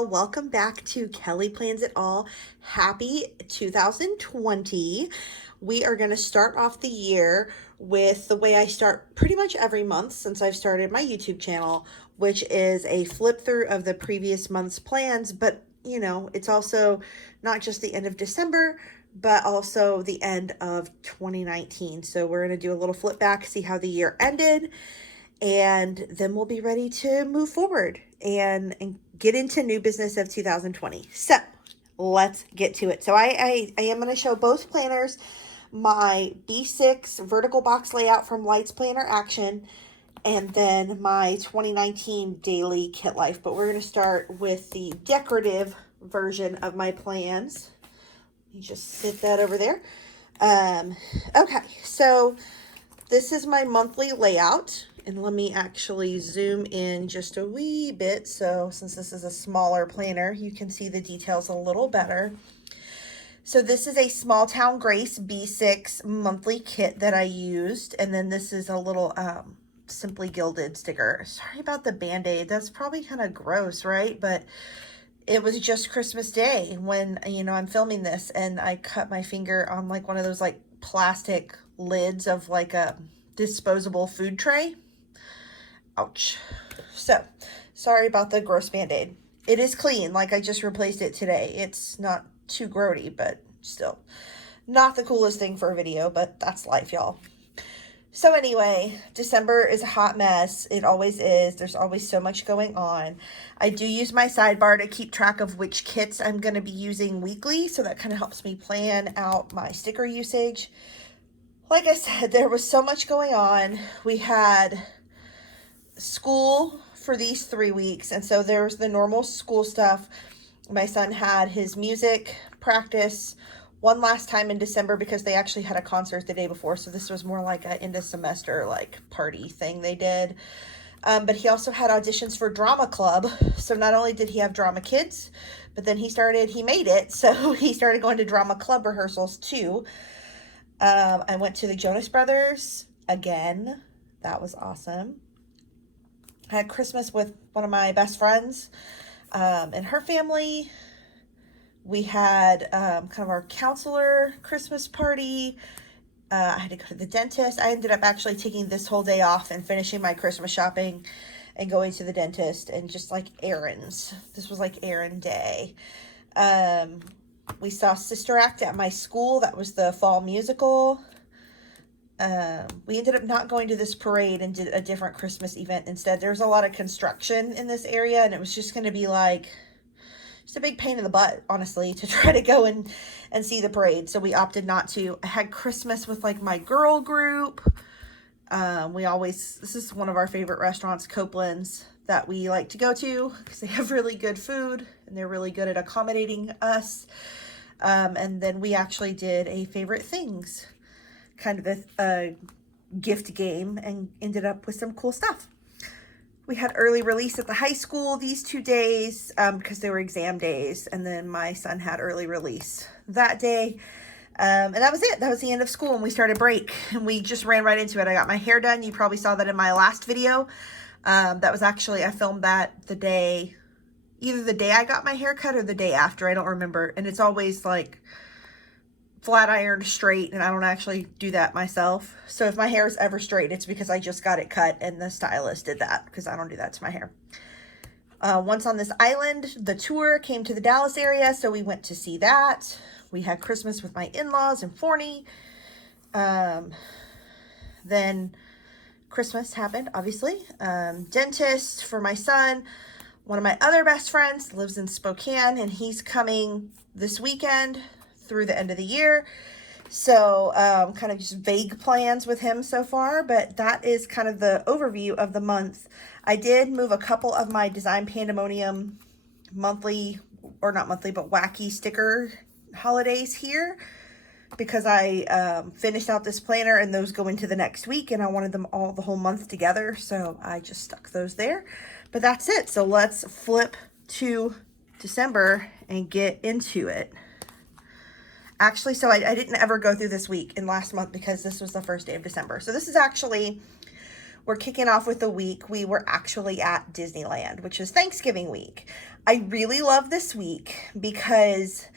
y'all, welcome back to Kelly Plans It All. Happy 2020. We are going to start off the year with the way I start pretty much every month since I've started my YouTube channel, which is a flip through of the previous month's plans. But you know, it's also not just the end of December, but also the end of 2019. So we're going to do a little flip back, see how the year ended, and then we'll be ready to move forward and get into new business of 2020. So let's get to it. So I am going to show both planners my B6 vertical box layout from Lights Planner Action, and then my 2019 daily kit life. But we're going to start with the decorative version of my plans. You just sit that over there. Okay, so this is my monthly layout. And let me actually zoom in just a wee bit. So since this is a smaller planner, you can see the details a little better. So this is a Small Town Grace B6 monthly kit that I used. And then this is a little Simply Gilded sticker. Sorry about the Band-Aid. That's probably kind of gross, right? But it was just Christmas Day when, you know, I'm filming this, and I cut my finger on like one of those like plastic lids of like a disposable food tray. Ouch. So, sorry about the gross Band-Aid. It is clean, like I just replaced it today. It's not too grody, but still not the coolest thing for a video, but that's life, y'all. So anyway, December is a hot mess. It always is. There's always so much going on. I do use my sidebar to keep track of which kits I'm going to be using weekly, so that kind of helps me plan out my sticker usage. Like I said, there was so much going on. We had school for these 3 weeks, and so there was the normal school stuff. My son had his music practice one last time in December because they actually had a concert the day before, so this was more like a end of semester like party thing they did. But he also had auditions for drama club, so not only did he have drama kids, but then he made it, so he started going to drama club rehearsals too. I went to the Jonas Brothers again. That was awesome. I had Christmas with one of my best friends and her family. We had kind of our counselor Christmas party. I had to go to the dentist. I ended up actually taking this whole day off and finishing my Christmas shopping and going to the dentist and just like errands. This was like errand day. We saw Sister Act at my school. That was the fall musical. We ended up not going to this parade and did a different Christmas event instead. There was a lot of construction in this area, and it was just going to be like just a big pain in the butt, honestly, to try to go and see the parade. So we opted not to. I had Christmas with like my girl group. This is one of our favorite restaurants, Copeland's, that we like to go to because they have really good food and they're really good at accommodating us. And then we actually did a favorite things kind of a gift game and ended up with some cool stuff. We had early release at the high school these 2 days because they were exam days, and then my son had early release that day. And that was it. That was the end of school, and we started break, and we just ran right into it. I got my hair done. You probably saw that in my last video. That was actually, I filmed that either the day I got my hair cut or the day after. I don't remember. And it's always like flat ironed straight, and I don't actually do that myself. So if my hair is ever straight, it's because I just got it cut and the stylist did that, because I don't do that to my hair. Once on this island, the tour came to the Dallas area, so we went to see that. We had Christmas with my in-laws in Forney. Then Christmas happened, obviously. Dentist for my son. One of my other best friends lives in Spokane, and he's coming this weekend through the end of the year. So kind of just vague plans with him so far, but that is kind of the overview of the month. I did move a couple of my Design Pandemonium monthly, or not monthly, but wacky sticker holidays here because I finished out this planner and those go into the next week, and I wanted them all the whole month together, so I just stuck those there. But that's it. So let's flip to December and get into it. Actually, so I didn't ever go through this week in last month because this was the first day of December. So this is actually we're kicking off with the week. We were actually at Disneyland, which is Thanksgiving week. I really love this week because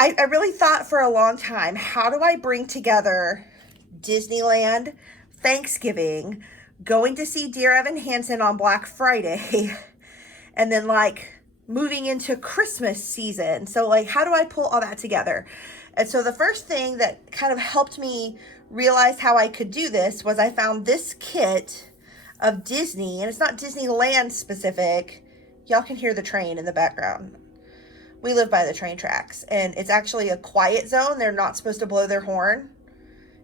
I really thought for a long time, how do I bring together Disneyland, Thanksgiving, going to see Dear Evan Hansen on Black Friday, and then like moving into Christmas season. So like, how do I pull all that together? And so the first thing that kind of helped me realize how I could do this was I found this kit of Disney, and it's not Disneyland specific. Y'all can hear the train in the background. We live by the train tracks, and it's actually a quiet zone. They're not supposed to blow their horn.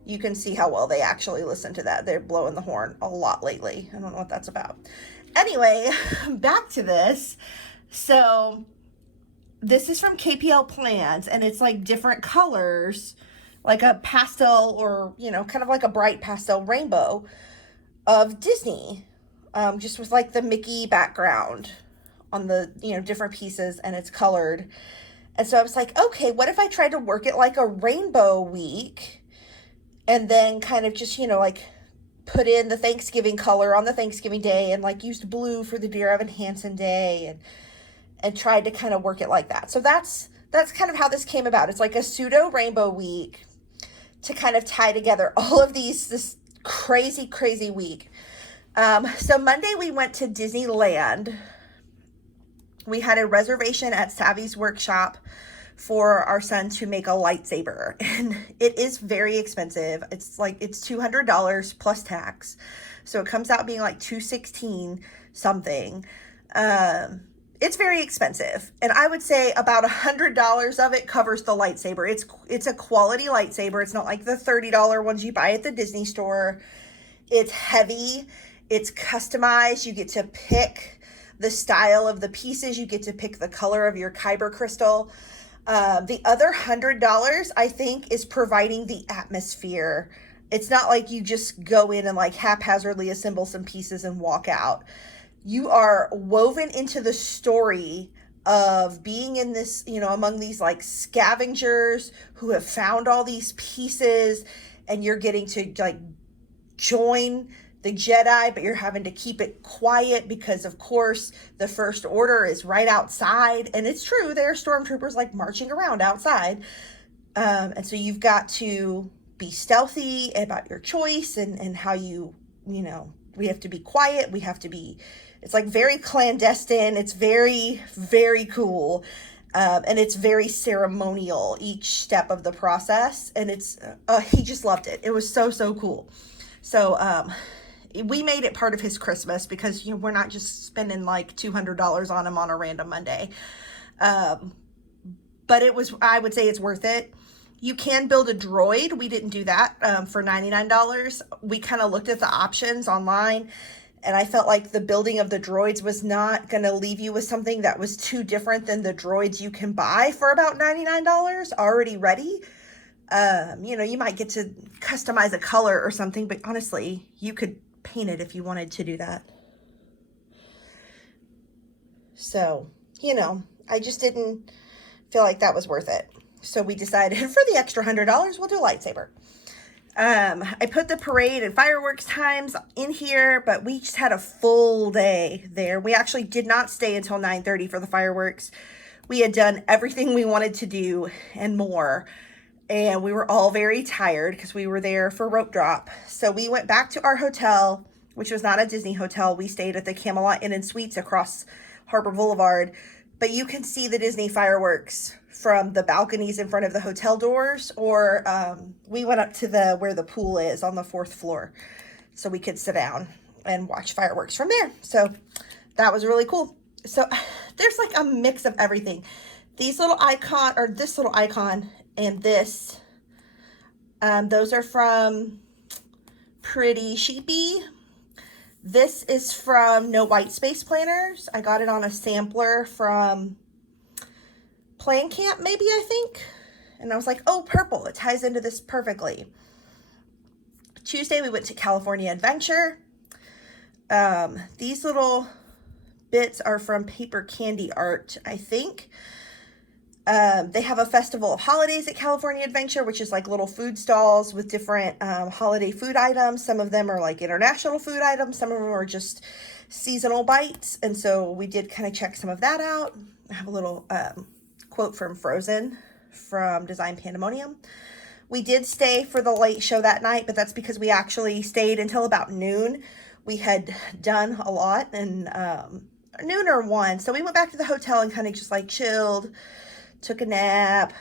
You can see how well they actually listen to that. They're blowing the horn a lot lately. I don't know what that's about. Anyway, back to this. So this is from KPL Plans, and it's like different colors, like a pastel or, you know, kind of like a bright pastel rainbow of Disney, just with like the Mickey background on the, you know, different pieces, and it's colored. And so I was like, okay, what if I tried to work it like a rainbow week, and then kind of just, you know, like put in the Thanksgiving color on the Thanksgiving day, and like used blue for the Dear Evan Hansen day, and tried to kind of work it like that. So that's kind of how this came about. It's like a pseudo rainbow week to kind of tie together all of this crazy week. So Monday we went to Disneyland. We had a reservation at Savvy's workshop for our son to make a lightsaber, and it is very expensive. It's $200 plus tax. So it comes out being like $216 something. It's very expensive, and I would say about $100 of it covers the lightsaber. It's a quality lightsaber. It's not like the $30 ones you buy at the Disney store. It's heavy. It's customized. You get to pick the style of the pieces. You get to pick the color of your kyber crystal. The other $100, I think, is providing the atmosphere. It's not like you just go in and like haphazardly assemble some pieces and walk out. You are woven into the story of being in this, you know, among these like scavengers who have found all these pieces, and you're getting to like join the Jedi, but you're having to keep it quiet because of course the First Order is right outside. And it's true, there are stormtroopers like marching around outside. And so you've got to be stealthy about your choice and how you know, we have to be quiet. We have to be, it's like very clandestine. It's very, very cool. And it's very ceremonial, each step of the process. And it's, he just loved it. It was so cool. So, we made it part of his Christmas because, you know, we're not just spending like $200 on him on a random Monday. But it was, I would say it's worth it. You can build a droid. We didn't do that for $99. We kind of looked at the options online, and I felt like the building of the droids was not going to leave you with something that was too different than the droids you can buy for about $99 already ready. You know, you might get to customize a color or something, but honestly, you could paint it if you wanted to do that. So, you know, I just didn't feel like that was worth it. So we decided for the extra $100, we'll do a lightsaber. I put the parade and fireworks times in here, but we just had a full day there. We actually did not stay until 9:30 for the fireworks. We had done everything we wanted to do and more. And we were all very tired because we were there for rope drop. So we went back to our hotel, which was not a Disney hotel. We stayed at the Camelot Inn and Suites across Harbor Boulevard. But you can see the Disney fireworks from the balconies in front of the hotel doors, or we went up to where the pool is on the 4th floor, so we could sit down and watch fireworks from there. So that was really cool. So there's like a mix of everything. These little icon, or this little icon, and this, those are from Pretty Sheepy. This is from No White Space Planners. I got it on a sampler from Plan Camp, maybe, I think. And I was like, oh, purple, it ties into this perfectly. Tuesday, we went to California Adventure. These little bits are from Paper Candy Art, I think. They have a festival of holidays at California Adventure, which is like little food stalls with different holiday food items. Some of them are like international food items. Some of them are just seasonal bites. And so we did kind of check some of that out. I have a little quote from Frozen from Design Pandemonium. We did stay for the late show that night, but that's because we actually stayed until about noon. We had done a lot, and noon or 1. So we went back to the hotel and kind of just like chilled, took a nap,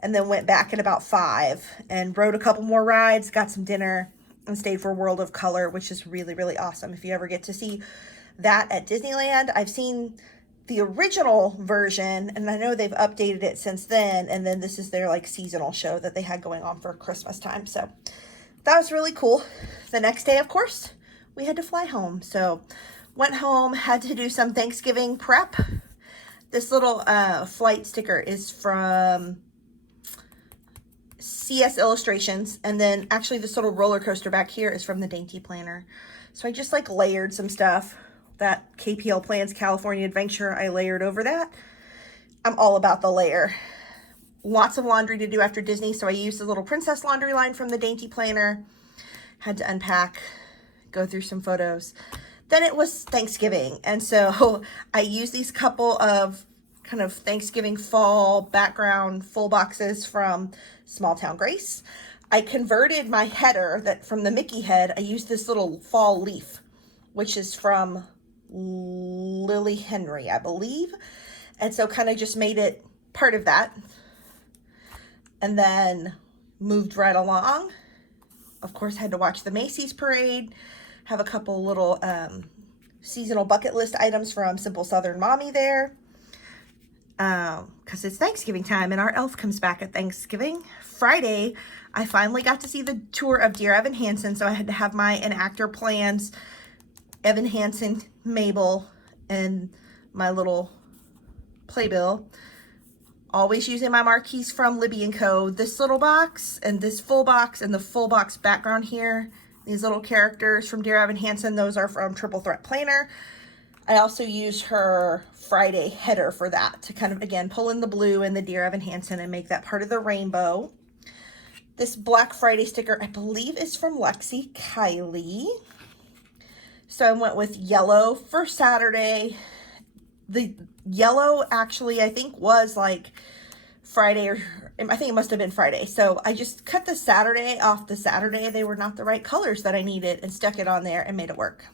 and then went back at about 5 and rode a couple more rides, got some dinner, and stayed for World of Color, which is really, really awesome. If you ever get to see that at Disneyland, I've seen the original version, and I know they've updated it since then, and then this is their like seasonal show that they had going on for Christmas time. So that was really cool. The next day, of course, we had to fly home. So went home, had to do some Thanksgiving prep. This little flight sticker is from CS Illustrations, and then actually this little roller coaster back here is from the Dainty Planner. So I just like layered some stuff. That KPL Plans California Adventure, I layered over that. I'm all about the layer. Lots of laundry to do after Disney, so I used the little princess laundry line from the Dainty Planner. Had to unpack, go through some photos. Then it was Thanksgiving, and so I used these couple of kind of Thanksgiving fall background full boxes from Small Town Grace. I converted my header that from the Mickey head. I used this little fall leaf, which is from Lily Henry, I believe. And so kind of just made it part of that. And then moved right along. Of course, had to watch the Macy's parade. Have a couple little seasonal bucket list items from Simple Southern Mommy there. Because it's Thanksgiving time and our elf comes back at Thanksgiving. Friday, I finally got to see the tour of Dear Evan Hansen. So I had to have my Enactor Plans, Evan Hansen, Mabel, and my little playbill. Always using my marquees from Libby & Co. This little box and this full box and the full box background here. These little characters from Dear Evan Hansen, those are from Triple Threat Planner. I also use her Friday header for that to kind of, again, pull in the blue and the Dear Evan Hansen and make that part of the rainbow. This Black Friday sticker, I believe, is from Lexi Kylie. So I went with yellow for Saturday. The yellow actually, I think, was like Friday, or I think it must have been Friday. So I just cut the Saturday off the Saturday. They were not the right colors that I needed and stuck it on there and made it work.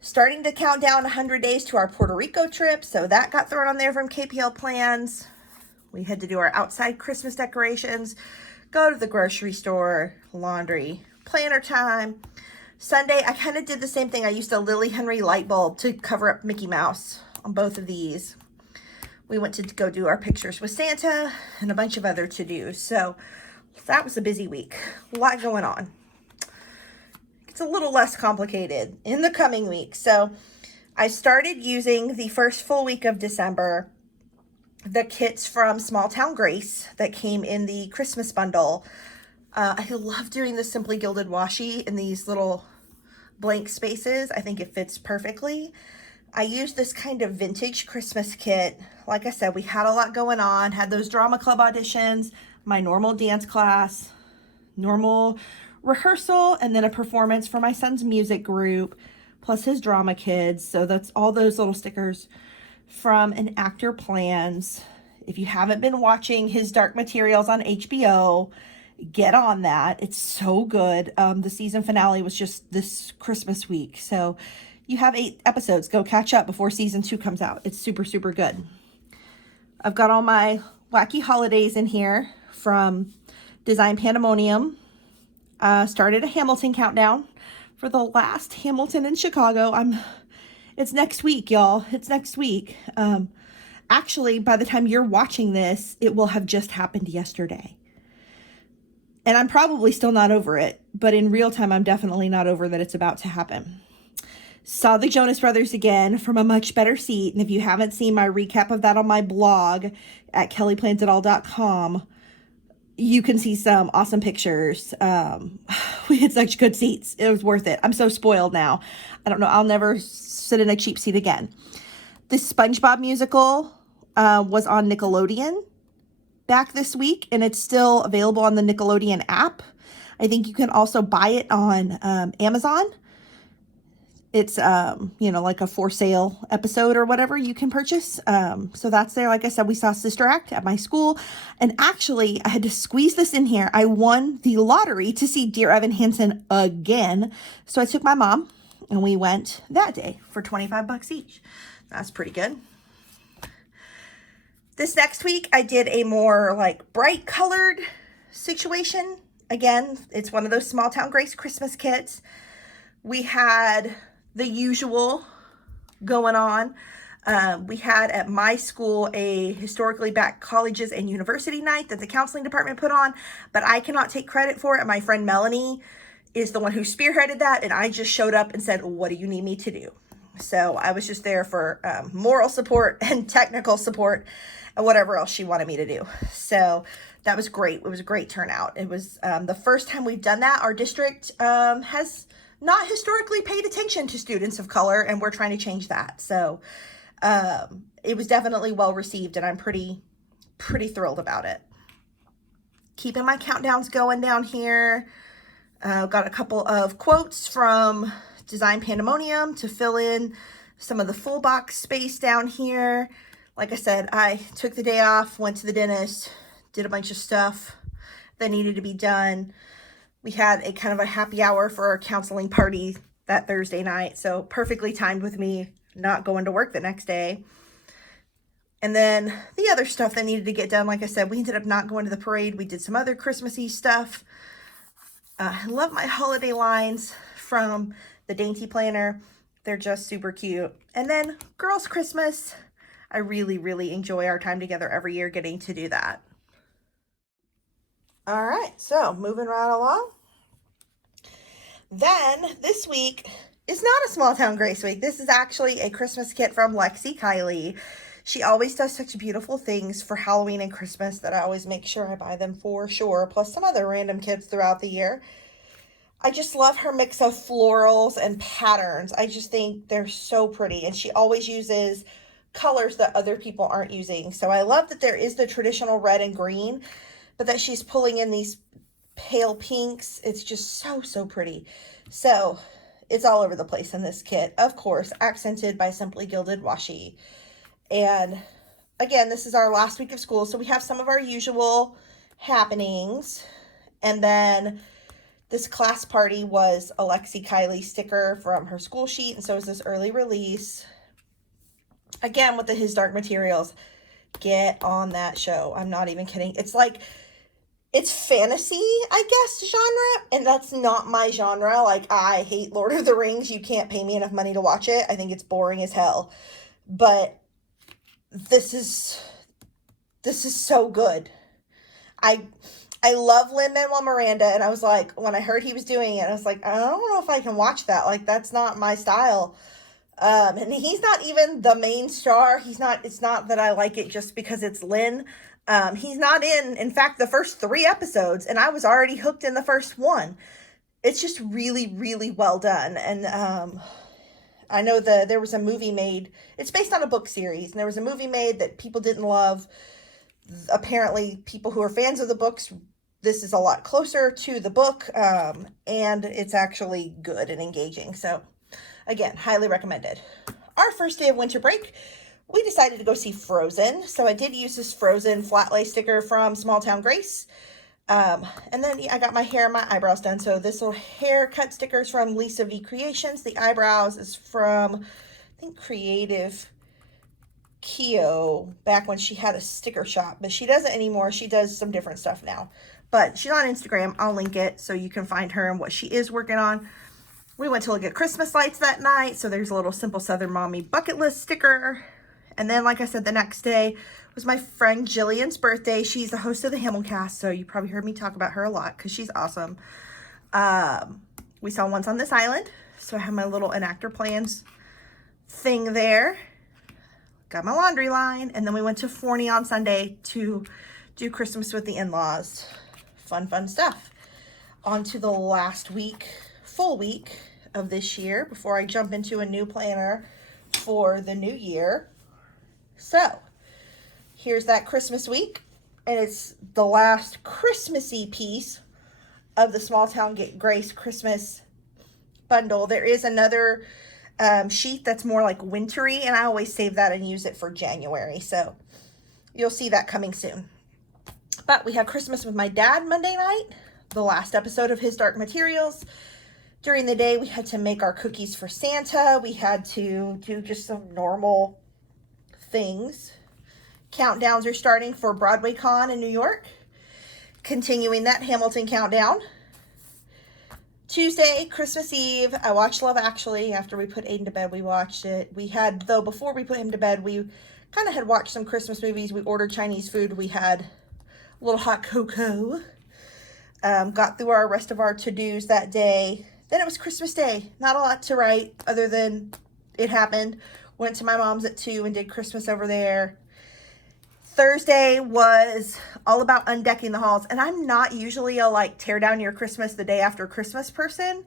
Starting to count down 100 days to our Puerto Rico trip. So that got thrown on there from KPL Plans. We had to do our outside Christmas decorations, go to the grocery store, laundry, planner time. Sunday, I kind of did the same thing. I used a Lily Henry light bulb to cover up Mickey Mouse on both of these. We went to go do our pictures with Santa and a bunch of other to-dos. So that was a busy week. A lot going on. It's a little less complicated in the coming week. So I started using the first full week of December, the kits from Small Town Grace that came in the Christmas bundle. I love doing the Simply Gilded washi in these little blank spaces. I think it fits perfectly. I used this kind of vintage Christmas kit. Like I said, we had a lot going on, had those drama club auditions, my normal dance class, normal rehearsal, and then a performance for my son's music group, plus his drama kids. So that's all those little stickers from Enactor Plans. If you haven't been watching his Dark Materials on HBO, get on that. It's so good. The season finale was just this Christmas week. So you have 8 episodes. Go catch up before season 2 comes out. It's super, super good. I've got all my wacky holidays in here from Design Pandemonium. Started a Hamilton countdown for the last Hamilton in Chicago. It's next week, y'all. It's next week. Actually, by the time you're watching this, it will have just happened yesterday. And I'm probably still not over it, but in real time, I'm definitely not over that it's about to happen. Saw the Jonas Brothers again from a much better seat. And if you haven't seen my recap of that on my blog at kellyplansitall.com, you can see some awesome pictures. We had such good seats. It was worth it. I'm so spoiled now. I don't know. I'll never sit in a cheap seat again. The SpongeBob musical was on Nickelodeon back this week, and it's still available on the Nickelodeon app. I think you can also buy it on Amazon. It's, like a for sale episode or whatever you can purchase. So that's there. Like I said, we saw Sister Act at my school. And actually, I had to squeeze this in here. I won the lottery to see Dear Evan Hansen again. So I took my mom and we went that day for $25 each. That's pretty good. This next week, I did a more like bright colored situation. Again, it's one of those Small Town Grace Christmas kits. We had the usual going on. We had at my school a historically black colleges and university night that the counseling department put on, but I cannot take credit for it. My friend Melanie is the one who spearheaded that, and I just showed up and said, what do you need me to do? So I was just there for moral support and technical support and whatever else she wanted me to do. So that was great. It was a great turnout. It was the first time we've done that. Our district has not historically paid attention to students of color, and we're trying to change that. So it was definitely well received, and I'm pretty thrilled about it. Keeping my countdowns going down here. Got a couple of quotes from Design Pandemonium to fill in some of the full box space down here. Like I said, I took the day off, went to the dentist, did a bunch of stuff that needed to be done. We had a kind of a happy hour for our counseling party that Thursday night, so perfectly timed with me not going to work the next day. And then the other stuff that needed to get done, like I said, we ended up not going to the parade. We did some other Christmassy stuff. I love my holiday lines from the Dainty Planner. They're just super cute. And then Girls Christmas. I really enjoy our time together every year getting to do that. All right, so moving right along. Then this week is not a Small Town Grace week. This is actually a Christmas kit from Lexi Kiley. She always does such beautiful things for Halloween and Christmas that I always make sure I buy them for sure, plus some other random kits throughout the year. I just love her mix of florals and patterns. I just think they're so pretty, and she always uses colors that other people aren't using. So I love that there is the traditional red and green, but that she's pulling in these pale pinks. It's just so pretty. So it's all over the place in this kit. Of course, accented by Simply Gilded Washi. And again, this is our last week of school, so we have some of our usual happenings. And then this class party was a Lexi Kiley sticker from her school sheet, and so is this early release. Again, with the His Dark Materials, get on that show. I'm not even kidding. It's like, it's fantasy, I guess, genre, and that's not my genre. Like, I hate Lord of the Rings. You can't pay me enough money to watch it. I think it's boring as hell. But this is so good. I love Lin-Manuel Miranda, and I was like, when I heard he was doing it, I was like, I don't know if I can watch that. Like, that's not my style. And he's not even the main star. It's not that I like it just because it's Lin. He's not in fact, the first 3 episodes, and I was already hooked in the first one. It's just really well done. And, I know there was a movie made. It's based on a book series, and there was a movie made that people didn't love. Apparently, people who are fans of the books, this is a lot closer to the book, and it's actually good and engaging. So, again, highly recommended. Our first day of winter break, we decided to go see Frozen. So I did use this Frozen flat lay sticker from Small Town Grace. And then I got my hair and my eyebrows done. So this little haircut sticker is from Lisa V Creations. The eyebrows is from, I think, Creative Keo, back when she had a sticker shop. But she doesn't anymore. She does some different stuff now. But she's on Instagram. I'll link it so you can find her and what she is working on. We went to look at Christmas lights that night. So there's a little Simple Southern Mommy bucket list sticker. And then, like I said, the next day was my friend Jillian's birthday. She's the host of the Hamilcast, so you probably heard me talk about her a lot because she's awesome. We saw Once on This Island, so I have my little enactor plans thing there. Got my laundry line, and then we went to Forney on Sunday to do Christmas with the in-laws. Fun stuff. On to the last week, full week of this year before I jump into a new planner for the new year. So, here's that Christmas week, and it's the last Christmassy piece of the Small Town Grace Christmas bundle. There is another sheet that's more like wintry, and I always save that and use it for January, so you'll see that coming soon. But we have Christmas with my dad Monday night, the last episode of his Dark Materials. During the day, we had to make our cookies for Santa. We had to do just some normal things. Countdowns are starting for Broadway Con in New York. Continuing that Hamilton countdown. Tuesday, Christmas Eve, I watched Love Actually. After we put Aiden to bed, we watched it. We had, though, before we put him to bed, we kind of had watched some Christmas movies. We ordered Chinese food. We had a little hot cocoa. Got through our rest of our to-dos that day. Then it was Christmas Day. Not a lot to write other than it happened. Went to my mom's at 2 and did Christmas over there. Thursday was all about undecking the halls. And I'm not usually a like tear down your Christmas the day after Christmas person.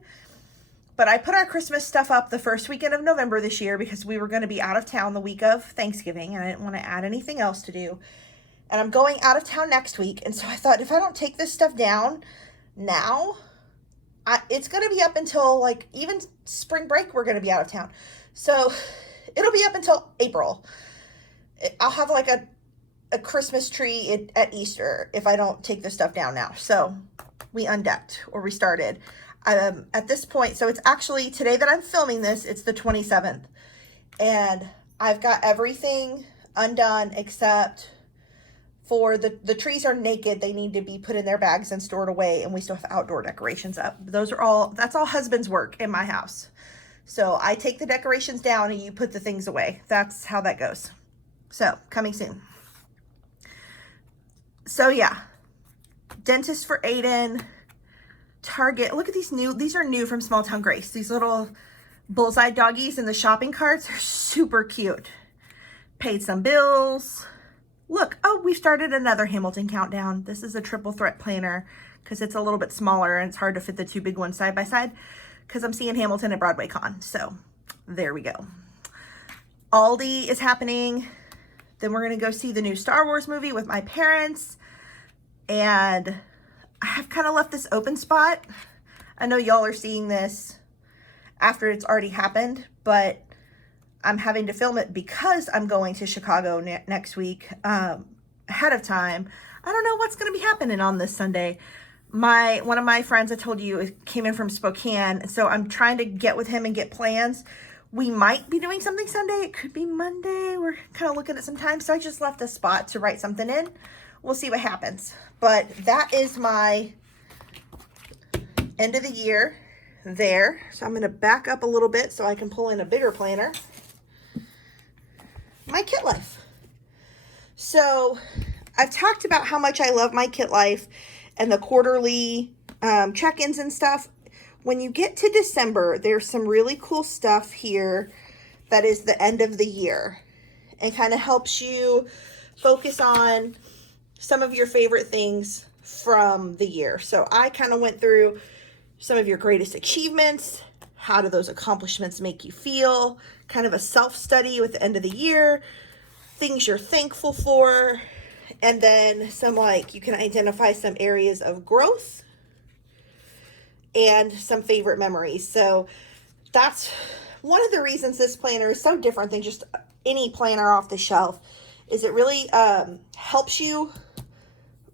But I put our Christmas stuff up the first weekend of November this year because we were going to be out of town the week of Thanksgiving. And I didn't want to add anything else to do. And I'm going out of town next week. And so I thought if I don't take this stuff down now, it's going to be up until like even spring break, we're going to be out of town. So it'll be up until April. I'll have like a Christmas tree at Easter if I don't take this stuff down now. So we undecked or we started. At this point, so it's actually today that I'm filming this, it's the 27th. And I've got everything undone except for the trees are naked. They need to be put in their bags and stored away. And we still have outdoor decorations up. That's all husband's work in my house. So I take the decorations down and you put the things away. That's how that goes. So coming soon. So yeah, dentist for Aiden, Target. Look at these are new from Small Town Grace. These little bullseye doggies in the shopping carts are super cute. Paid some bills. Look, oh, we started another Hamilton countdown. This is a triple threat planner because it's a little bit smaller and it's hard to fit the two big ones side by side because I'm seeing Hamilton at Broadway Con. So there we go. Aldi is happening. Then we're going to go see the new Star Wars movie with my parents. And I have kind of left this open spot. I know y'all are seeing this after it's already happened, but I'm having to film it because I'm going to Chicago next week ahead of time. I don't know what's going to be happening on this Sunday. One of my friends, I told you, came in from Spokane, so I'm trying to get with him and get plans. We might be doing something Sunday. It could be Monday. We're kind of looking at some time, so I just left a spot to write something in. We'll see what happens. But that is my end of the year there. So I'm going to back up a little bit so I can pull in a bigger planner. My Kit Life. So I've talked about how much I love my Kit Life and the quarterly check-ins and stuff. When you get to December, there's some really cool stuff here that is the end of the year and kind of helps you focus on some of your favorite things from the year. So I kind of went through some of your greatest achievements. How do those accomplishments make you feel? Kind of a self-study with the end of the year, things you're thankful for, and then some you can identify some areas of growth and some favorite memories. So that's one of the reasons this planner is so different than just any planner off the shelf, is it really helps you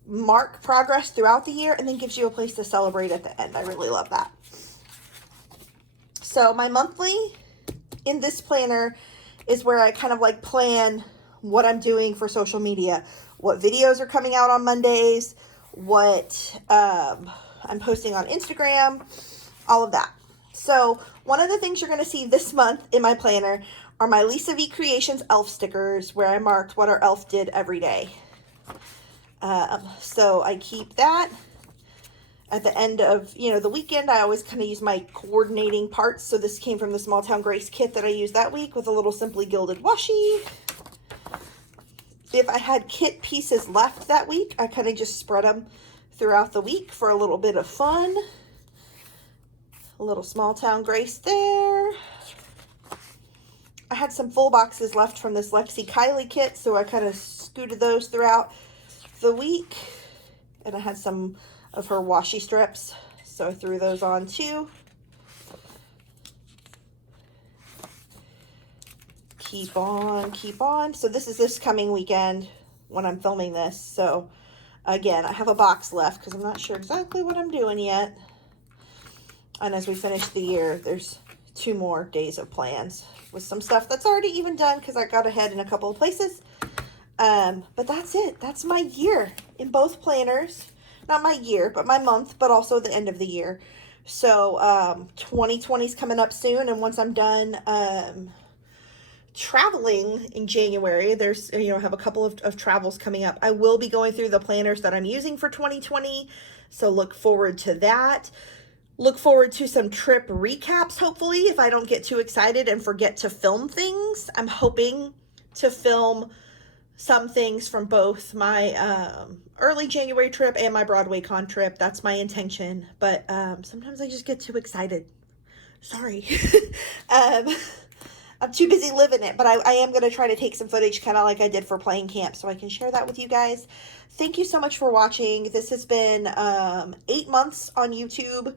mark progress throughout the year and then gives you a place to celebrate at the end. I really love that. So my monthly in this planner is where I kind of plan what I'm doing for social media, what videos are coming out on Mondays, what I'm posting on Instagram, all of that. So one of the things you're going to see this month in my planner are my Lisa V Creations elf stickers, where I marked what our elf did every day. So I keep that. At the end of, the weekend, I always kind of use my coordinating parts. So this came from the Small Town Grace kit that I used that week with a little Simply Gilded washi. If I had kit pieces left that week, I kind of just spread them throughout the week for a little bit of fun. A little Small Town Grace there. I had some full boxes left from this Lexi Kylie kit, so I kind of scooted those throughout the week. And I had some of her washi strips, so I threw those on too. Keep on, keep on. So this is this coming weekend when I'm filming this. So again, I have a box left because I'm not sure exactly what I'm doing yet. And as we finish the year, there's 2 more days of plans with some stuff that's already even done because I got ahead in a couple of places. But that's it. That's my year in both planners. Not my year, but my month, but also the end of the year. So 2020 is coming up soon, and once I'm done traveling in January, there's, I have a couple of travels coming up. I will be going through the planners that I'm using for 2020, so look forward to that. Look forward to some trip recaps, hopefully, if I don't get too excited and forget to film things. I'm hoping to film some things from both my early January trip and my Broadway con trip. That's my intention, but sometimes I just get too excited. Sorry. I'm too busy living it, but I am going to try to take some footage kind of like I did for playing camp so I can share that with you guys. Thank you so much for watching. This has been 8 months on YouTube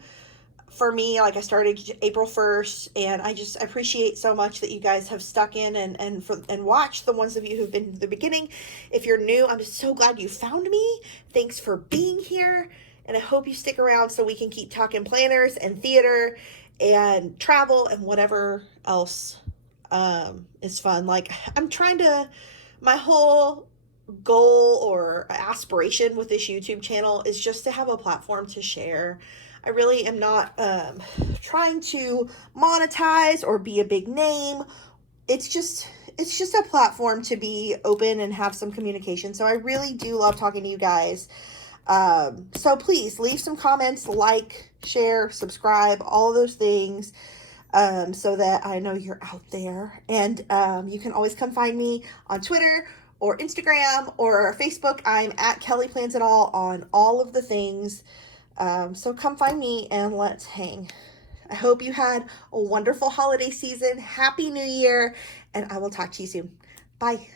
for me. Like, I started April 1st, and I just appreciate so much that you guys have stuck in and watched, the ones of you who've been to the beginning. If you're new, I'm just so glad you found me. Thanks for being here, and I hope you stick around so we can keep talking planners and theater and travel and whatever else is fun. Like, my whole goal or aspiration with this YouTube channel is just to have a platform to share. I really am not trying to monetize or be a big name. It's just a platform to be open and have some communication. So I really do love talking to you guys. So please leave some comments, like, share, subscribe, all of those things. So that I know you're out there. And you can always come find me on Twitter or Instagram or Facebook. I'm at Kelly Plans It All on all of the things. So come find me and let's hang. I hope you had a wonderful holiday season. Happy New Year, and I will talk to you soon. Bye.